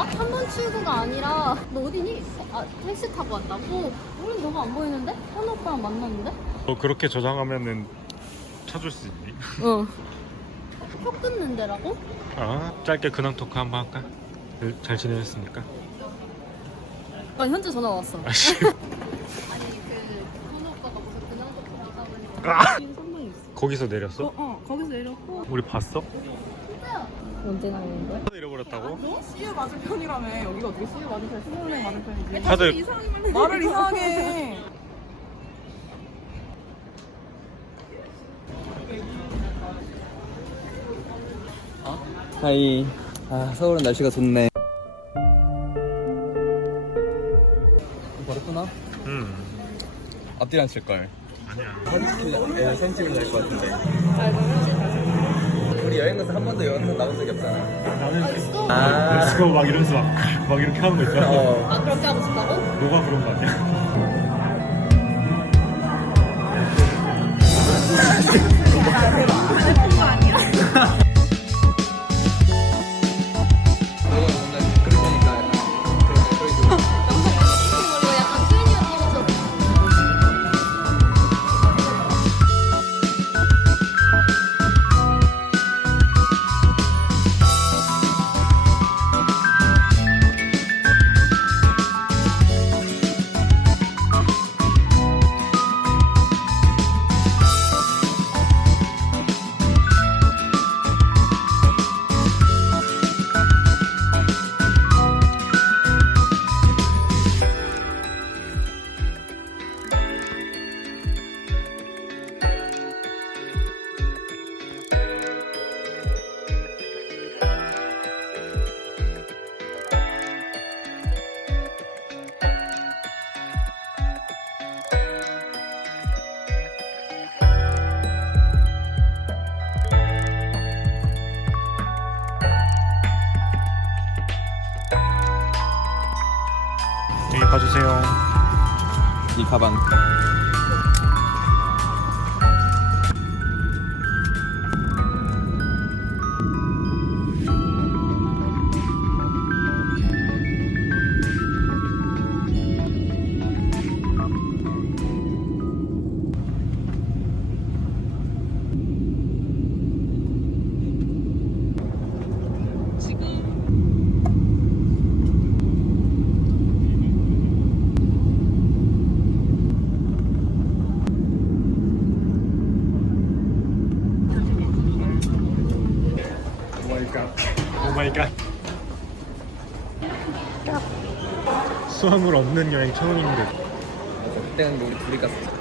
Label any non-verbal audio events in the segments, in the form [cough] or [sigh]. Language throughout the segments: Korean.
어디야? 한 번 출구가 아니라 너 어디니? 아 택시 타고 왔다고? 우린 너가 안 보이는데? 현우 오빠랑 만났는데? 너 그렇게 저장하면은 찾을 수 있니? 어. [laughs] 표 끊는 데라고? 아 짧게 근황 토크 한번 할까? 네, 잘 지내셨습니까? 아 현재 전화 왔어. 아씨 [laughs] 아니 그 현우 오빠가 무슨 근황 토크 하다 보니까 아! 거기서 내렸어? 어, 어 거기서 내렸고 우리 봤어? 언제 나오는 거야? 잃어버렸다고? 너 CU 맞은편이라며 여기가 어떻게 CU 맞은편 신혼여행 맞은편이지 다들 말을 이상하게 해. 하이. 아, 서울은 날씨가 좋네. 바로 끊어? 응 앞뒤 안 칠걸. 아니야 사진 사진 찍으면 될것 같은데. 우리 여행 가서 한 번도 영상 나온 적이 없잖아. 나는 아. 렛츠고 막 이러면서 막, 막 이렇게 하는 거 있잖아 어. 아 그렇게 하고 싶다고? 너가 그런 거 아니야? [laughs] 여기 봐주세요 이 가방. 수학을 없는 여행 처음인데 그때는 우리 둘이 갔어.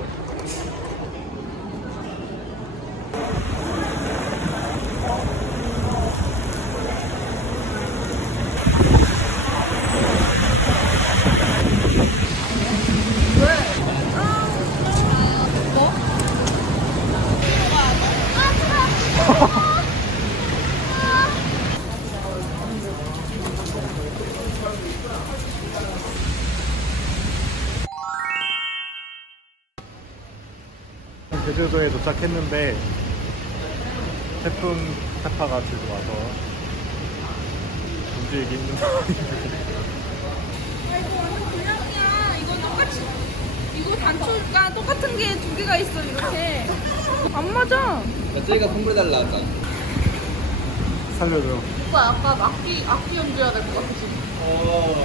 제주도에 도착했는데 태풍 타파가 들고 와서 움직이기 힘든 그냥이야 이거 똑같이 이거 단초가 똑같은 게 두 개가 있어 이렇게 안 맞아. 저희가 선물해달라 하자. 살려줘 오빠 아까 악기 악기 연주해야 될 것 같아. 지금 머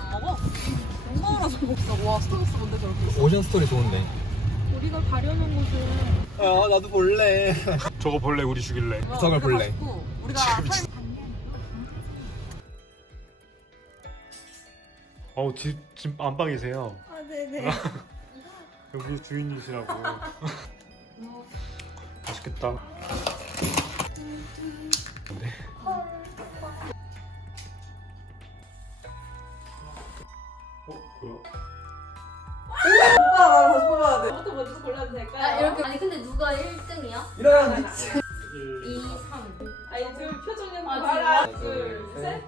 안 먹어? 얼마나 먹어? 와 스타벅스 뭔데 저렇게 오션 스토리 좋은데. 우리가 가려는 곳은 아, 나도 볼래. [laughs] 저거 볼래 우리 죽일래 저걸 볼래. 우리가 살 어우 집, 집 안방이세요 아 네네 [laughs] 여기 주인이시라고. [laughs] 맛있겠다. 오빠 나 다시 뽑아야 돼. 저부터 먼저 골라도 될까요? 아 이렇게 아니 근데 누가 1등이야? 일어나. 2, 3 아니 둘 표정은 아, 하나 둘, 둘 셋. 셋.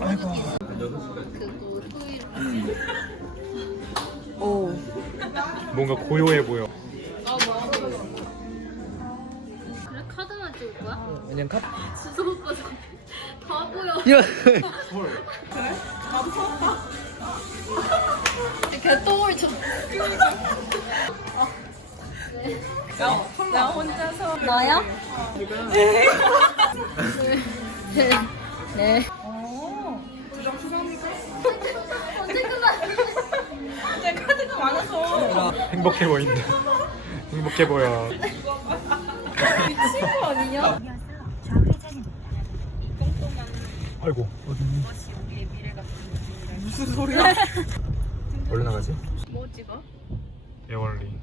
아 이거 그거 토일 뭔가 고요해 보여. 아 뭐야 그래 카드만 찍을 거야? 그냥 컵. 진짜 오빠 다 보여 개똥을 쳐 나, 나 혼자서. 나야? 네. 네. 어. 부정 수상이가? 언제 끝나? 내 카드가 많아서. 행복해 보인다. 행복해 보여. 미친 거 아니냐? 아이고. 무슨 소리야? 얼른 나가지? 뭐 찍어? 에월리.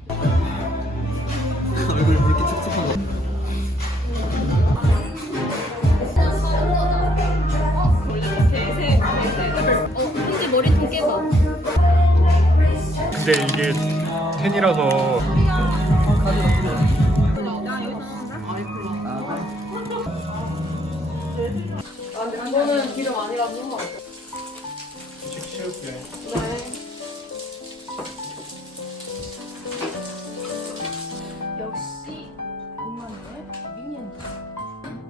얼굴 왜 이렇게 촉촉한 거? 어, 깨봐. 근데 이게 텐이라서 이거는 기름 아니라서 한 거. 치울게. 역시 엄마네 미니언.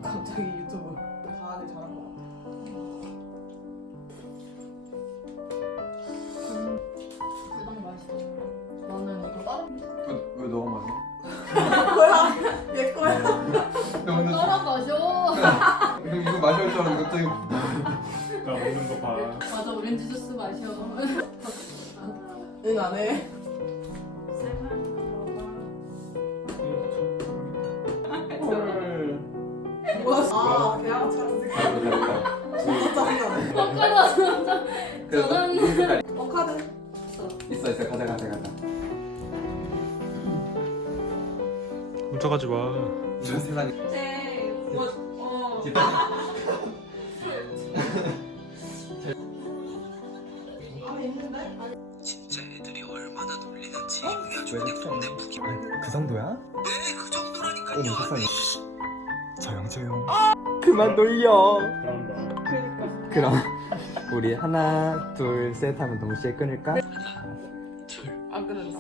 갑자기 유튜브 다들 잘한 거 같아. 이거, 이거 마셔야 줄 알았는데 갑자기 나 먹는 거 봐. 맞아, 오렌지 주스 마셔. [laughs] 응, 안 해. 헐. 아, 그냥 참. 진짜. 젓가락 진짜. 그래서 저는- 무슨? 어, 카드. 있어 있어 가자 가자 가자. 훔쳐가지 마. 이런 세상에. 제, 뭐, 어. 아, 있는데? 진짜 애들이 얼마나 놀리는지 그냥 이렇게 돈 내쁘게 그 정도야? 네, 그 정도라니까요. 어머 세상에. 조용 조용. 아! 그만 놀려. 그럼 우리 하나 둘 셋 하면 동시에 끊을까? 안 끊는다.